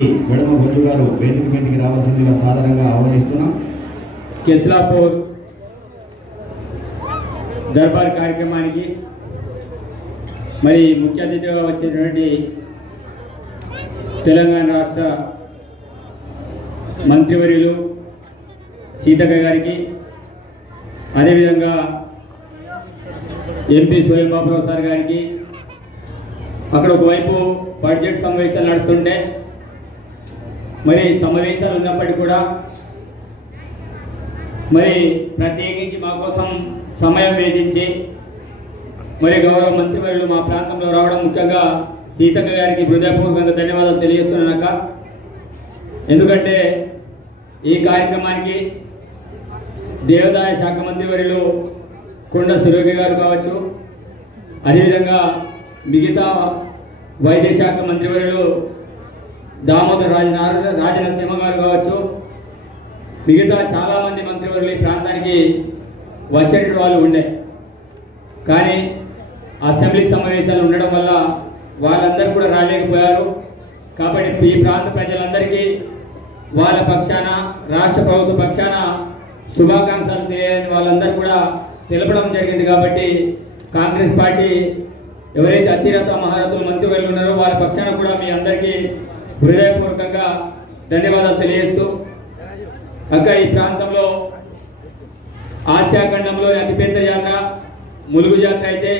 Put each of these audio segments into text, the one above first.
వెడమ బొజ్జు గారు వేదిక మీదకి రావాల్సిందిగా సాధారణంగా ఆహ్వానిస్తున్నాం. కిస్లాపూర్ దర్బార్ కార్యక్రమానికి మరి ముఖ్య అతిథిగా వచ్చినటువంటి తెలంగాణ రాష్ట్ర మంత్రివర్యులు సీతక్క గారికి, అదేవిధంగా ఎంపీ సోహెల్ బాబురావు సార్ గారికి, అక్కడ ఒకవైపు బడ్జెట్ సమావేశాలు నడుస్తుంటే మరి సమావేశాలు ఉన్నప్పటికీ కూడా మరి ప్రత్యేకించి మా కోసం సమయం వేధించి మరి గౌరవ మంత్రివర్యులు మా ప్రాంతంలో రావడం, ముఖ్యంగా సీతక్క గారికి హృదయపూర్వకంగా ధన్యవాదాలు తెలియజేస్తున్నాక. ఎందుకంటే ఈ కార్యక్రమానికి దేవాదాయ శాఖ మంత్రివర్యులు కొండ సురేఖ గారు కావచ్చు, అదేవిధంగా మిగతా వైద్య శాఖ మంత్రివర్యులు దామోదర్ రాజనరసింహ గారు కావచ్చు, మిగతా చాలామంది మంత్రివర్యులు ఈ ప్రాంతానికి వచ్చేటి వాళ్ళు ఉండే. కానీ అసెంబ్లీ సమావేశాలు ఉండడం వల్ల వాళ్ళందరూ కూడా రాలేకపోయారు. కాబట్టి ఈ ప్రాంత ప్రజలందరికీ వాళ్ళ పక్షాన, రాష్ట్ర ప్రభుత్వ పక్షాన శుభాకాంక్షలు తెలియని వాళ్ళందరూ కూడా తెలపడం జరిగింది. కాబట్టి కాంగ్రెస్ పార్టీ ఎవరైతే అతిరథ మహారథులు మంత్రివర్యులు ఉన్నారో వాళ్ళ పక్షాన కూడా మీ అందరికీ హృదయపూర్వకంగా ధన్యవాదాలు తెలియజేస్తూ, అక్క ఈ ప్రాంతంలో ఆసియా ఖండంలో అతిపెద్ద జాతర ములుగు జాతర అయితే,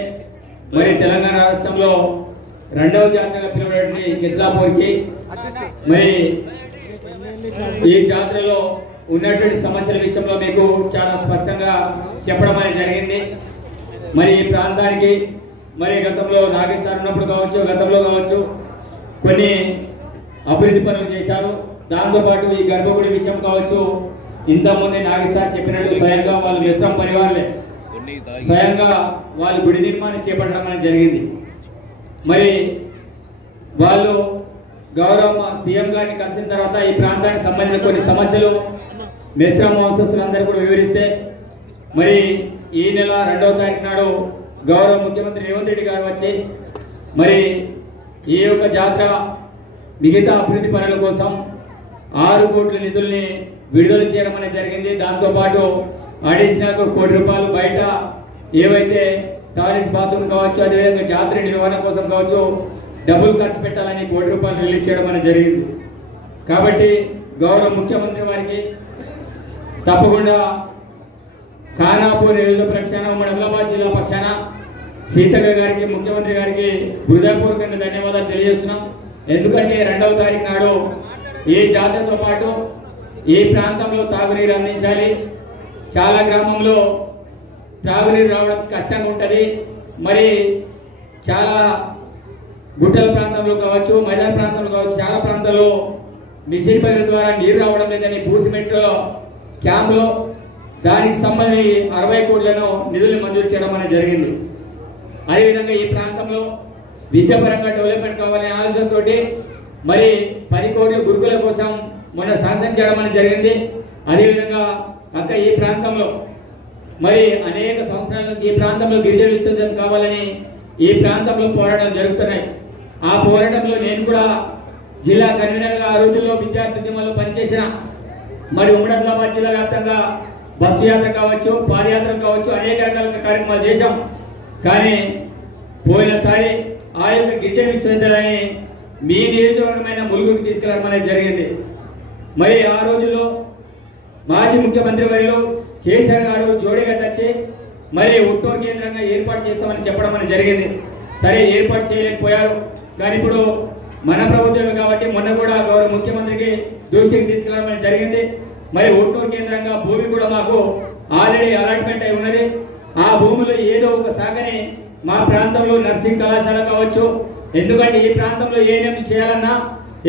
మరి తెలంగాణ రాష్ట్రంలో రెండవ జాతరగా పిలువబడే కిస్లాపూర్కి మరి ఈ జాతరలో ఉన్నటువంటి సమస్యల విషయంలో మీకు చాలా స్పష్టంగా చెప్పడం అనేది జరిగింది. మరి ఈ ప్రాంతానికి మరి గతంలో నాగేశ్వర ఉన్నప్పుడు కావచ్చు, గతంలో కావచ్చు కొన్ని అభివృద్ధి పనులు చేశారు. దాంతోపాటు ఈ గర్భగుడి విషయం కావచ్చు, ఇంతకుముందే నాగేశ్వర చెప్పినట్టు స్వయంగా వాళ్ళు విశ్రమ పరివారలే స్వయంగా వాళ్ళు గుడి నిర్మాణం చేపట్టడం అనేది జరిగింది. మరి వాళ్ళు గౌరవ సీఎం గారిని కలిసిన తర్వాత ఈ ప్రాంతానికి సంబంధించిన కొన్ని సమస్యలు మిశ్రమ వంశస్థులందరూ కూడా వివరిస్తే, మరి ఈ నెల 2వ తారీఖు నాడు గౌరవ ముఖ్యమంత్రి రేవంత్ రెడ్డి గారు వచ్చి మరి ఈ యొక్క జాతర మిగతా అభివృద్ధి పనుల కోసం 6 కోట్ల నిధుల్ని విడుదల చేయడం అనేది జరిగింది. దాంతోపాటు అడిషనల్ 1 కోటి రూపాయలు బయట ఏవైతే టాయిలెట్ బాత్రూమ్ కావచ్చు, అదేవిధంగా జాతర నిర్వహణ కోసం కావచ్చు డబ్బులు ఖర్చు పెట్టాలని 1 కోటి రూపాయలు రిలీజ్ చేయడం అనేది జరిగింది. కాబట్టి గౌరవ ముఖ్యమంత్రి వారికి తప్పకుండా ఖానాపూర్ నిధుల పక్షాన, ఆదిలాబాద్ జిల్లా పక్షాన సీతక్క గారికి, ముఖ్యమంత్రి గారికి హృదయపూర్వకంగా ధన్యవాదాలు తెలియజేస్తున్నాం. ఎందుకంటే 2వ తారీఖు నాడు ఈ జాతరతో పాటు ఈ ప్రాంతంలో తాగునీరు అందించాలి. చాలా గ్రామంలో తాగునీరు రావడం కష్టంగా ఉంటుంది. మరి చాలా గుట్టల ప్రాంతంలో కావచ్చు, మైదాన ప్రాంతంలో కావచ్చు, చాలా ప్రాంతాల్లో మిషన్ పైల ద్వారా నీరు రావడం లేదని పూసిమెట్ క్యాంపులో దానికి సంబంధించి 60 కోట్లను నిధులు మంజూరు చేయడం అనేది జరిగింది. అదేవిధంగా ఈ ప్రాంతంలో విద్యాపరంగా డెవలప్మెంట్ కావాలనే ఆలోచనతో మరి 10 కోట్ల గురుకుల కోసం మొన్న శాంక్షన్ చేయడం అనేది జరిగింది. అదేవిధంగా అక్క ఈ ప్రాంతంలో మరి అనేక సంవత్సరాల నుంచి ఈ ప్రాంతంలో గిరిజన విశ్వవిద్యాలయం కావాలని ఈ ప్రాంతంలో పోరాటాలు జరుగుతున్నాయి. ఆ పోరాటంలో నేను కూడా జిల్లా కన్వీనర్గా ఆ రోజుల్లో విద్యార్థి ఉద్యమాల్లో పనిచేసిన. మరి ఉమ్మడి ఆదిలాబాద్ జిల్లా వ్యాప్తంగా బస్సు యాత్ర కావచ్చు, పాదయాత్ర కావచ్చు, అనేక రకాల కార్యక్రమాలు చేశాం. కానీ పోయినసారి ఆ యొక్క గిరిజన విశ్వవిద్యాలయాన్ని మీ నియోజకవర్గమైన ములుగురికి తీసుకెళ్లడం అనేది జరిగింది. మరి ఆ రోజుల్లో మాజీ ముఖ్యమంత్రి వర్యులు కేసీఆర్ గారు జోడిగట్టొచ్చి మరి ఉట్టూరు కేంద్రంగా ఏర్పాటు చేస్తామని చెప్పడం అనేది జరిగింది. సరే, ఏర్పాటు చేయలేకపోయారు. కానీ ఇప్పుడు మన ప్రభుత్వమే కాబట్టి మొన్న కూడా గౌరవ ముఖ్యమంత్రికి దృష్టికి తీసుకెళ్లడం అనేది జరిగింది. మరి ఉట్టూరు కేంద్రంగా భూమి కూడా మాకు ఆల్రెడీ అలాట్మెంట్ అయి ఉన్నది. ఆ భూమిలో ఏదో ఒక శాఖని మా ప్రాంతంలో నర్సింగ్ కళాశాల కావచ్చు, ఎందుకంటే ఈ ప్రాంతంలో ఏమేమి చేయాలన్నా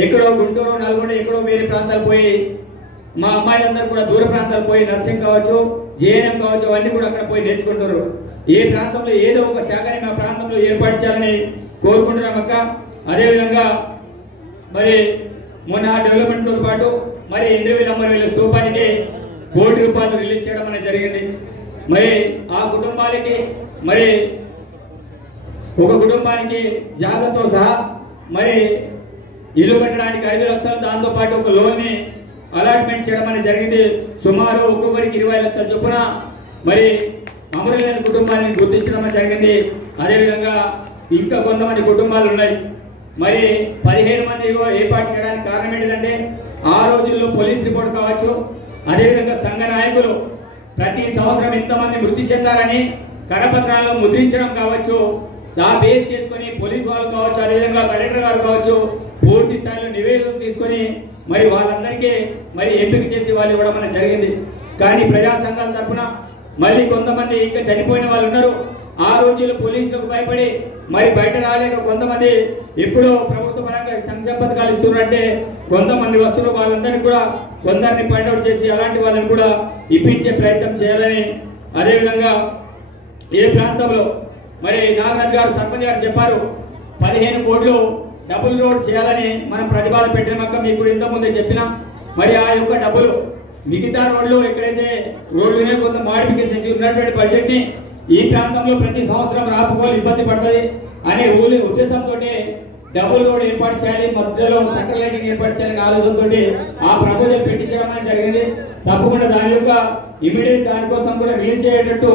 ఎక్కడో గుంటూరు, నల్గొండ, ఎక్కడో వేరే ప్రాంతాలు పోయి మా అమ్మాయిలందరూ కూడా దూర ప్రాంతాలు పోయి నర్సింగ్ కావచ్చు, జేఎన్ఎం కావచ్చు, అవన్నీ కూడా అక్కడ పోయి నేర్చుకుంటారు. ఏ ప్రాంతంలో ఏదో ఒక శాఖని మా ప్రాంతంలో ఏర్పాటు చేయాలని కోరుకుంటున్నాం అక్క. అదేవిధంగా మరి మొన్న డెవలప్మెంట్తో పాటు మరి ఇంద్రవీళ్ళ స్తూపానికి 1 కోటి రూపాయలు రిలీజ్ చేయడం అనేది జరిగింది. మరి ఆ కుటుంబాలకి మరి ఒక కుటుంబానికి జాగతో సహా మరి ఇల్లు కట్టడానికి 5 లక్షల దాంతోపాటు ఒక లోన్ని అలాట్మెంట్ చేయడం అనేది జరిగింది. సుమారు ఒక్కొక్కరికి 20 లక్షల చొప్పున మరి అమరులైన కుటుంబాన్ని గుర్తించడం జరిగింది. అదేవిధంగా ఇంకా కొంతమంది కుటుంబాలు ఉన్నాయి. మరి 15 మంది ఏర్పాటు చేయడానికి కారణం ఏంటంటే ఆ రోజుల్లో పోలీస్ రిపోర్ట్ కావచ్చు, అదేవిధంగా సంఘ నాయకులు ప్రతి సంవత్సరం ఇంతమంది మృతి చెందారని కరపత్రాల్లో ముద్రించడం కావచ్చు, దా బేస్ చేసుకొని పోలీసు వాళ్ళు కావచ్చు, అదేవిధంగా కలెక్టర్ గారు కావచ్చు పూర్తి స్థాయిలో నివేదికలు తీసుకొని మరి వాళ్ళందరికీ మరి ఎంపిక చేసి వాళ్ళు ఇవ్వడం అనేది జరిగింది. కానీ ప్రజా సంఘాల తరఫున మళ్ళీ కొంతమంది ఇంకా చనిపోయిన వాళ్ళు ఉన్నారు. ఆ రోజుల్లో పోలీసులకు భయపడి మరి బయట రాలేక కొంతమంది ఎప్పుడో ప్రభుత్వ పరంగా సంక్షేమ పథకాలు ఇస్తున్నారంటే కొంతమంది వస్తువులు వాళ్ళందరినీ కూడా కొందరిని పాయింట్అవుట్ చేసి అలాంటి వాళ్ళని కూడా ఇప్పించే ప్రయత్నం చేయాలని, అదేవిధంగా ఏ ప్రాంతంలో మరి నాగరాజ్ గారు సర్పంచ్ గారు చెప్పారు 15 కోట్లు డబుల్ రోడ్ చేయాలని మనం ప్రతిపాదన పెట్టినాక మీకు ఇంతకుముందే చెప్పినా మరి ఆ యొక్క డబ్బులు మిగతా రోడ్లు ఎక్కడైతే రోడ్లు కొంత మాడిఫికేషన్ ఉన్నటువంటి బడ్జెట్ ని ఈ ప్రాంతంలో ప్రతి సంవత్సరం రాకపోవాలి ఇబ్బంది పడుతుంది అనే ఉద్దేశంతో డబుల్ రోడ్ ఏర్పాటు చేయాలి, మధ్యలో సెంట్రల్ లైటింగ్ ఏర్పాటు చేయాలని ఆలోచనతో ఆ ప్రపోజల్ పెట్టించడం అనేది జరిగింది. తప్పకుండా దాని యొక్క ఇమీడియట్ దానికోసం కూడా రిలీజ్ చేయేటట్టు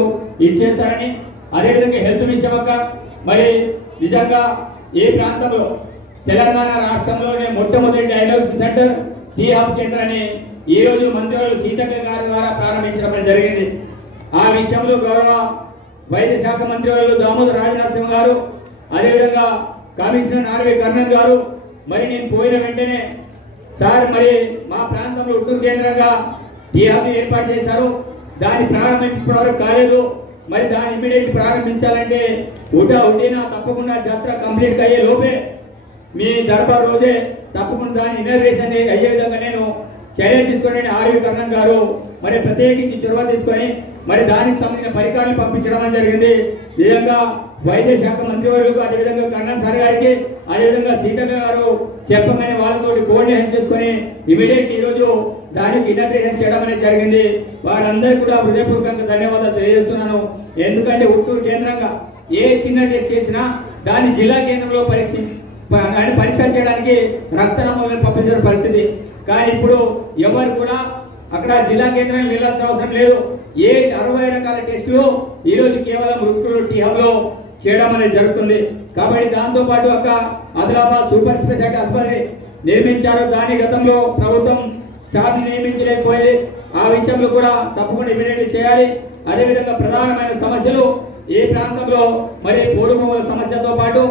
ఇచ్చేస్తారని, అదేవిధంగా హెల్త్ విషయం మరి నిజంగా ఏ ప్రాంతంలో తెలంగాణ రాష్ట్రంలోనే మొట్టమొదటి డయాలసిస్ సెంటర్ టీ హబ్ కేంద్రాన్ని ఈ రోజు మంత్రివర్యులు సీతక్క గారి ద్వారా ప్రారంభించడం జరిగింది. ఆ విషయంలో గౌరవ వైద్య శాఖ మంత్రివర్యులు దామోదర రాజనరసింహ గారు, అదేవిధంగా కమిషనర్ ఆర్వి కర్ణన్ గారు మరి నేను పోయిన వెంటనే సార్ మరి మా ప్రాంతంలో ఉట్టూరు కేంద్రంగా టీ హబ్ ఏర్పాటు చేశారు, దాన్ని ప్రారంభించడం కాలేదు, మరి దాన్ని ఇమీడియట్ ప్రారంభించాలంటే ఉటీనా తప్పకుండా జాతర కంప్లీట్ అయ్యే లోపే మీ దర్బార్ రోజే తప్పకుండా దాన్ని ఇనాగ్రేషన్ అయ్యే విధంగా నేను చర్య తీసుకుని ఆర్వి కర్ణన్ గారు మరి ప్రత్యేకించి చొరవ తీసుకొని మరి దానికి సంబంధించిన పరికరాలు పంపించడం జరిగింది. నిజంగా వైద్య శాఖ మంత్రివర్యులకు అదేవిధంగా కర్ణన్ సార్ గారికి అదేవిధంగా సీతక్క గారు చెప్పగానే వాళ్ళతో కోఆర్డినేషన్ చేసుకొని ఇమీడియట్ ఈ రోజు దానికి ఇనాగ్రేషన్ చేయడం అనేది జరిగింది. వారందరికీ కూడా హృదయపూర్వకంగా ధన్యవాదాలు తెలియజేస్తున్నాను. ఎందుకంటే ఉట్టూరు కేంద్రంగా ఏ చిన్న టెస్ట్ చేసినా దాన్ని జిల్లా కేంద్రంలో పరీక్ష చేయడానికి రక్త నమూనాలను పంపించిన పరిస్థితి. కానీ ఇప్పుడు ఎవరు కూడా అక్కడ జిల్లా కేంద్రానికి వెళ్లాల్సిన అవసరం లేదు. 60 రకాల టెస్టులు ఈ రోజు కేవలం ఉట్టూరు టీ హబ్ లో చేయడం అనేది జరుగుతుంది. కాబట్టి దాంతో పాటు ఆదిలాబాద్ సూపర్ స్పెషాలిటీ ఆసుపత్రి నిర్మించారు, దాని గతంలో ప్రభుత్వం స్టాఫ్ ని నియమించలేకపోయింది. ఆ విషయంలో కూడా తప్పకుండా ఇమీడియట్ చేయాలి. అదేవిధంగా ప్రధానమైన సమస్యలు ఏ ప్రాంతంలో మరి పోడు భూముల సమస్యతో పాటు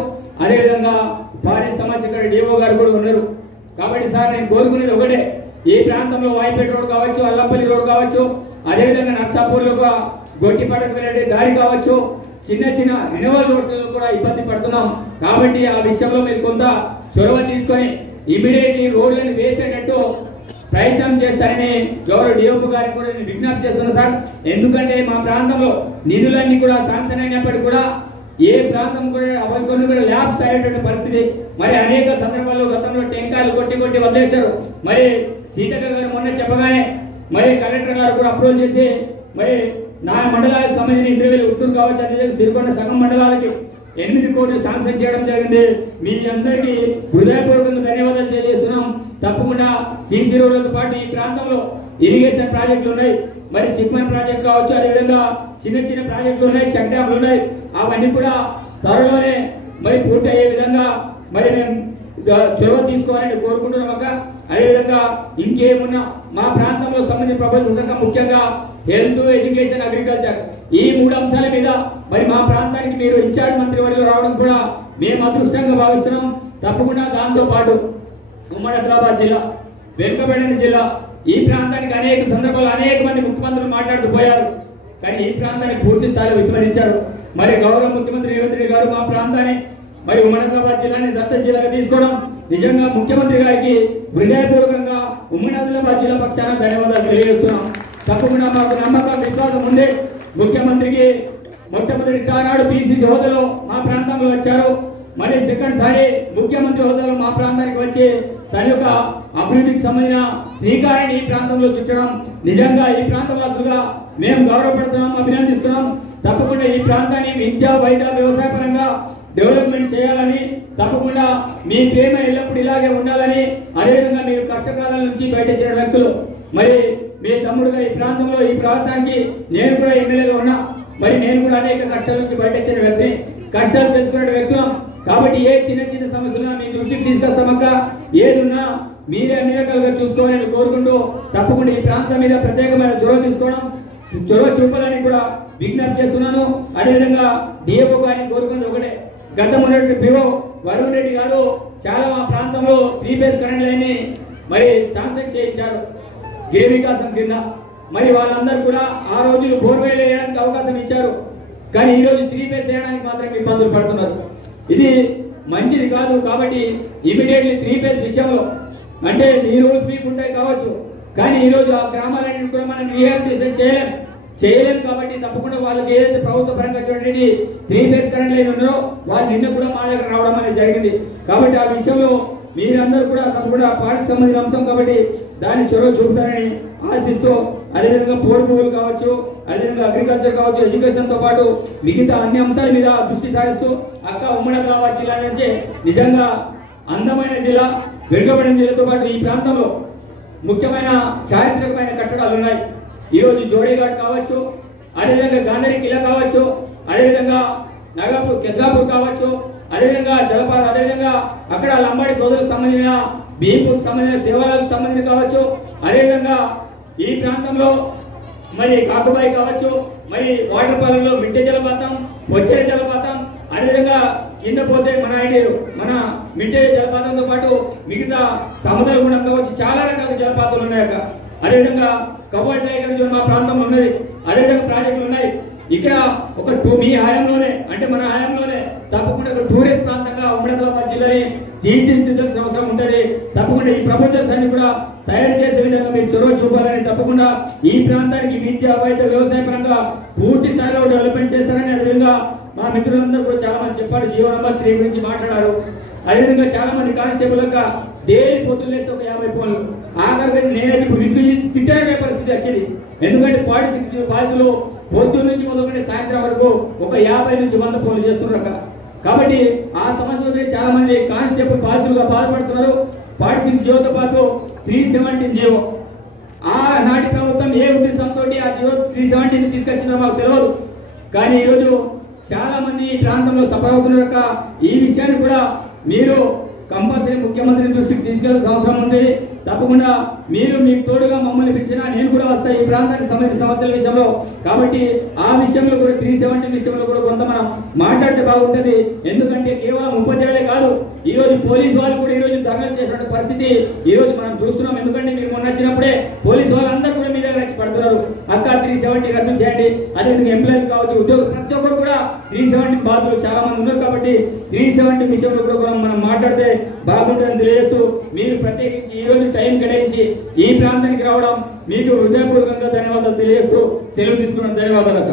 అదేవిధంగా భారీ సమస్య ఇక్కడ డిఓ గారు కూడా ఉన్నారు. కాబట్టి సార్ నేను కోరుకునేది ఒకటే, ఈ ప్రాంతంలో వాయిపేట రోడ్ కావచ్చు, అల్లంపల్లి రోడ్ కావచ్చు, అదేవిధంగా నర్సాపూర్లో గొట్టిపడకు వెళ్ళే దారి కావచ్చు, చిన్న చిన్న రినివల్ రోడ్లలో కూడా ఇబ్బంది పడుతున్నాం. కాబట్టి ఆ విషయంలో మీరు కొంత చొరవ తీసుకొని ఇమీడియట్లీ రోడ్లను వేసేటట్టు ప్రయత్నం చేస్తారని గౌరవ డిఓపి గారికి కూడా నేను విజ్ఞప్తి చేస్తున్నాను సార్. ఎందుకంటే మా ప్రాంతంలో నిధులన్నీ కూడా శాంక్షన్ అయినప్పటికీ కూడా ఏ ప్రాంతం కూడా అవన్నీ కూడా ల్యాబ్స్ అయ్యేటువంటి పరిస్థితి. మరి అనేక సందర్భాల్లో గతంలో టెంకాయలు కొట్టి వదిలేశారు. మరి సీతక్క గారు మొన్న చెప్పగానే మరి కలెక్టర్ గారు కూడా అప్రూవల్ చేసి మరి నా మండలాలకు సంబంధించిన ఇంటర్వ్యూలు ఉట్టూరు కావచ్చు, అదే సిరికొండ సగం మండలాలకి 8 కోట్లు శాంక్షన్ చేయడం జరిగింది. మీ అందరికీ హృదయపూర్వకంగా ధన్యవాదాలు తెలియజేస్తున్నాం. తప్పకుండా సీసీ రోడ్లతో పాటు ఈ ప్రాంతంలో ఇరిగేషన్ ప్రాజెక్టులు ఉన్నాయి, మరి చిక్మన్ ప్రాజెక్ట్ కావచ్చు, అదేవిధంగా చిన్న చిన్న ప్రాజెక్టులు ఉన్నాయి, చెక్ డ్యామ్లు ఉన్నాయి. అవన్నీ కూడా త్వరలోనే మరి పూర్తి అయ్యే విధంగా మరి మేము చొరవ తీసుకోవాలని కోరుకుంటున్నాం. అదేవిధంగా ఇంకేమున్నా మా ప్రాంతంలో సంబంధించిన ప్రభుత్వ సంఘం ముఖ్యంగా హెల్త్, ఎడ్యుకేషన్, అగ్రికల్చర్ ఈ 3 అంశాల మీద మరి మా ప్రాంతానికి మీరు ఇన్ఛార్జ్ మంత్రి వర్యులు రావడం కూడా మేము అదృష్టంగా భావిస్తున్నాం. తప్పకుండా దాంతో పాటు ఉమ్మడి ఆదిలాబాద్ జిల్లా, వెనుకబడిన జిల్లా, ఈ ప్రాంతానికి అనేక సందర్భాలు అనేక మంది ముఖ్యమంత్రులు మాట్లాడుతూ పోయారు, కానీ ఈ ప్రాంతాన్ని పూర్తి స్థాయిలో విస్మరించారు. మరి గౌరవ ముఖ్యమంత్రి రేవంత్ రెడ్డి గారు మా ప్రాంతాన్ని మరి ఉమ్మడి ఆదిలాబాద్ జిల్లాని దత్త జిల్లాగా తీసుకోవడం నిజంగా ముఖ్యమంత్రి గారికి హృదయపూర్వకంగా ఉమ్మడి ఆదిలాబాద్ జిల్లా పక్షాన ధన్యవాదాలు తెలియజేస్తున్నాం. తప్పకుండా మాకు నమ్మకం, విశ్వాసం ఉంది. ముఖ్యమంత్రికి మొట్టమొదటిసారి నాడు పిసిసి హోదాలో మా ప్రాంతంలో వచ్చారు, మరి సెకండ్ సారి ముఖ్యమంత్రి హోదాలో మా ప్రాంతానికి వచ్చి తన యొక్క అభివృద్ధికి సంబంధించిన శ్రీకారిని ఈ ప్రాంతంలో చుట్టడం నిజంగా ఈ ప్రాంత వాసులుగా మేము గౌరవపడుతున్నాం, అభినందిస్తున్నాం. తప్పకుండా ఈ ప్రాంతాన్ని విద్య, వైద్య, వ్యవసాయ పరంగా డెవలప్మెంట్ చేయాలని, తప్పకుండా మీ ప్రేమ ఎల్లప్పుడు ఇలాగే ఉండాలని, అదేవిధంగా మీరు కష్టకాలం నుంచి బయటించిన వ్యక్తులు. మరి మీ తమ్ముడుగా ఈ ప్రాంతంలో ఈ ప్రాంతానికి నేను కూడా ఎమ్మెల్యేగా ఉన్నా. మరి నేను కూడా అనేక కష్టాల నుంచి బయటించిన వ్యక్తిని, కష్టాలు తెచ్చుకునే వ్యక్తులం. కాబట్టి ఏ చిన్న చిన్న సమస్యలు మీ దృష్టికి తీసుకొస్తామక్క, ఏదున్నా మీరే అన్ని రకాలుగా చూసుకోవాలని కోరుకుంటూ తప్పకుండా ఈ ప్రాంతం మీద ప్రత్యేకమైన చొరవ చూపాలని కూడా విజ్ఞప్తి చేస్తున్నాను. అదేవిధంగా డిఎఫ్ఓ గారిని కోరుకున్నది ఒకటే, గతం ఉన్నటువంటి పిఓ వరుణ్ రెడ్డి గారు చాలా మా ప్రాంతంలో 3 ఫేజ్ కరెంట్ లైన్ ని మరి శాంక్షన్ చేయించారు గిరి వికాసం కింద. మరి వాళ్ళందరూ కూడా ఆ రోజులు బోర్వేలు వేయడానికి అవకాశం ఇచ్చారు. కానీ ఈ రోజు 3 ఫేజ్ వేయడానికి మాత్రం ఇబ్బందులు పడుతున్నారు. ఇది మంచిది కాదు. కాబట్టి ఇమీడియట్లీ 3 ఫేజ్ విషయంలో అంటే ఈ రూల్స్ మీకు ఉంటాయి కావచ్చు, కానీ ఈ రోజు ఆ గ్రామాలన్నింటినీ కూడా మనం రీహాబిలిటేషన్ చేయలేం. కాబట్టి తప్పకుండా వాళ్ళకి ఏదైతే ప్రభుత్వ పరంగా చూడండి 3 ఫేజ్ కరెంట్ లైన్ ఉన్నారో వాళ్ళు నిన్న కూడా మా దగ్గర రావడం అనేది జరిగింది. కాబట్టి ఆ విషయంలో మీరందరూ కూడా తప్పకుండా పార్టీకి సంబంధించిన అంశం కాబట్టి దాన్ని చొరవ చూపుతారని ఆశిస్తూ, అదేవిధంగా పోడు భూములు కావచ్చు, అదేవిధంగా అగ్రికల్చర్ కావచ్చు, ఎడ్యుకేషన్ తో పాటు మిగతా అన్ని అంశాల మీద దృష్టి సారిస్తూ అక్క ఉమ్మడి ఆదిలాబాద్ జిల్లా నుంచి నిజంగా అందమైన జిల్లా, వెనుకబడిన జిల్లాతో పాటు ఈ ప్రాంతంలో ముఖ్యమైన చారిత్రకమైన కట్టడాలు ఉన్నాయి. ఈ రోజు జోడీఘాట్ కావచ్చు, అదేవిధంగా గాంధీ కిలా కావచ్చు, అదేవిధంగా నాగపూర్ కెసాపూర్ కావచ్చు, అదేవిధంగా జలపాతం, అదేవిధంగా అక్కడ లంబాడి సోదరులకు సంబంధించిన బీపూర్కి సంబంధించిన సేవలకు సంబంధించిన కావచ్చు, అదేవిధంగా ఈ ప్రాంతంలో మరి కాకుబాయి కావచ్చు, మరి వాటర్పాలెంలో మిట్టె జలపాతం, వచ్చేరి జలపాతం, అదేవిధంగా కింద పోతే మన మిట్టె జలపాతంతో పాటు మిగతా సముద్రగుండం కావచ్చు, చాలా రకాల జలపాతాలు ఉన్నాయక. అదేవిధంగా కబోర్డ్ టైగర్ జోన్ మా ప్రాంతంలో ఉన్నది, అదేవిధంగా ప్రాజెక్టులు ఉన్నాయి. ఇక్కడ మీ హయాంలోనే అంటే మన హయాంలోనే తప్పకుండా ఒక టూరిస్ట్ ప్రాంతంగా ఉమ్మడి ఆదిలాబాద్ జిల్లాని తీర్చిదిద్దాల్సిన అవసరం ఉంటుంది. తప్పకుండా ఈ ప్రపోజల్స్ అన్ని కూడా తయారు చేసే విధంగా మీరు చొరవ చూపాలని, తప్పకుండా ఈ ప్రాంతానికి విద్య, వైద్య, వ్యవసాయ పరంగా పూర్తి స్థాయిలో డెవలప్మెంట్ చేస్తారని, అదేవిధంగా మా మిత్రులందరూ కూడా చాలా మంది చెప్పారు. జియో నంబర్ 3 గురించి మాట్లాడారు. అదేవిధంగా చాలా మంది కానిస్టేబుల్ యొక్క డైలీ పొద్దున్న లేస్తే ఒక 50 ఫోన్లు, ఆఖరికి నేనైతే ఇప్పుడు విసిగి తిట్టే పరిస్థితి వచ్చింది. ఎందుకంటే 46 బాధితులు పొద్దున్న నుంచి మొదలుకొని సాయంత్రం వరకు ఒక 50 నుంచి 100 ఫోన్లు చేస్తున్నారు. కాబట్టి ఆ సమస్యలో చాలా మంది కానిస్టేబుల్ బాధితులుగా బాధపడుతున్నారు. 46 జియోతో పాటు 317 జియో, ఆ నాటి ప్రభుత్వం ఏ ఉద్దేశంతో ఆ జియో 317 తీసుకొచ్చిందో మాకు తెలియదు. కానీ ఈరోజు చాలా మంది ఈ ప్రాంతంలో సఫర్ అవుతున్నారు. ఈ విషయాన్ని కూడా మీరు కంపల్సరీ ముఖ్యమంత్రి దృష్టికి తీసుకెళ్లాల్సిన అవసరం ఉంది. తప్పకుండా మీరు మీకు తోడుగా మమ్మల్ని పిలిచినా నేను కూడా వస్తా ఈ ప్రాంతానికి సంబంధించిన సమస్యల విషయంలో. కాబట్టి ఆ విషయంలో కూడా 317 విషయంలో కూడా కొంత మనం మాట్లాడితే బాగుంటది. ఎందుకంటే కేవలం ఉపాధ్యాయులే కాదు, ఈ రోజు పోలీసు వాళ్ళు కూడా ఈ రోజు ధర్నాలు చేసిన పరిస్థితి ఈ రోజు మనం చూస్తున్నాం. ఎందుకంటే మీరు మొన్న వచ్చినప్పుడే పోలీసు వాళ్ళందరూ కూడా మీ దగ్గర వచ్చి పడుతున్నారు. అక్క 370 రద్దు చేయండి, అదేవిధంగా ఎంప్లాయీలు కావచ్చు, ఉద్యోగ ప్రతి ఒక్కరు కూడా 370 బాధలు చాలా మంది ఉన్నారు. కాబట్టి 370 విషయంలో కూడా మనం మాట్లాడితే బాగుంటుందని తెలియజేస్తూ, మీరు ప్రత్యేకించి ఈ రోజు టైం కేటాయించి ఈ ప్రాంతానికి రావడం మీకు హృదయపూర్వకంగా ధన్యవాదాలు తెలియజేస్తూ సెలవు తీసుకున్నాను. ధన్యవాదాలు అక్క.